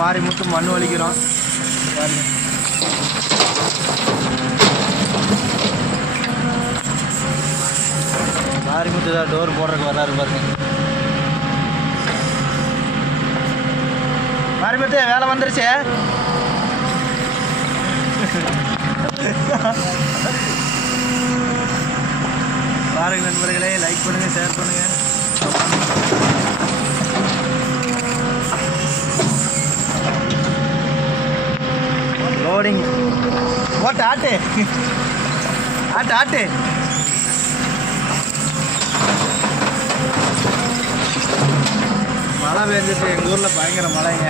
மாறி மட்டும் மண் வலிக்கிறோம். பாருங்க மாரிமுத்து தான் டோர் போடுறதுக்கு வர்றாரு பாருங்க. மாரிமுத்து வேலை வந்துருச்சு. பாருங்க நண்பர்களே லைக் பண்ணுங்க ஷேர் பண்ணுங்க. லோடிங் ஓட்டு ஆட்டு. ஆட்டு ஆட்டு. மழை பெஞ்சிட்டு எங்கள் ஊரில் பயங்கர மழைங்க.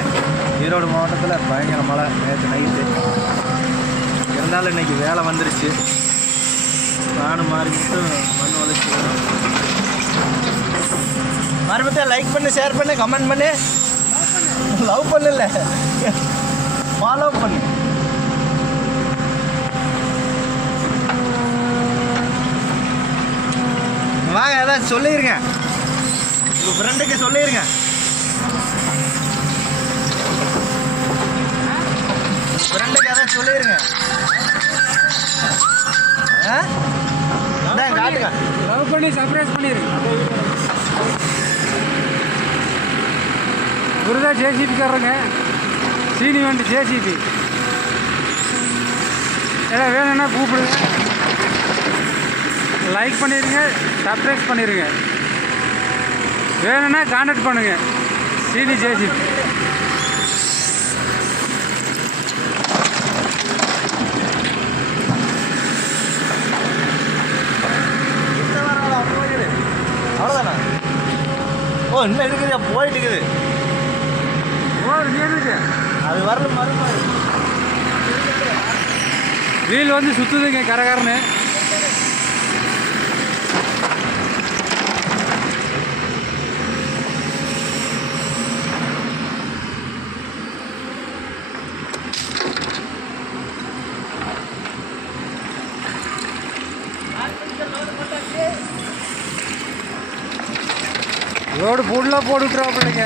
ஈரோடு மாவட்டத்தில் பயங்கர மழை நேற்று நைட்டு இருந்தாலும் இன்னைக்கு வேலை வந்துருச்சு. நானும் மாறி மட்டும் மண் உழைச்சி மாறி மட்டும் லைக் பண்ணு ஷேர் பண்ணு. கமெண்ட் பண்ணு. லவ் பண்ணல ஃபாலோ பண்ணு. ஏதாச்சும் சொல்லிருங்க. உங்கள் ஃப்ரெண்டுக்கு சொல்லிருங்க. ஃப்ரெண்டுக்கு ஏதாச்சும் சொல்லிருங்க. ஆ? காட்டுங்க லவ் பண்ணி சர்ப்ரைஸ் பண்ணிடு இவருதான் ஜேசிபிக்காரங்க சீனி வண்டி ஜேசிபி ஏதாவது வேணும்னா கூப்பிடுங்க. லைக் பண்ணிடுங்க சப்ஸ்கிரைப் பண்ணிடுங்க வேணும்னா கான்டாக்ட் பண்ணுங்க. சீனி ஜேசிபி அவ்வளோதானா ஓ இன்னும் இருக்குதுயா போயிட்டு இருக்குது அது வரல மறுபாடு வீல் வந்து சுற்றுதுங்க கரகரன்னு. ரோடு ஃபுல்லாக போட்டுட்றோம் பிள்ளைங்க.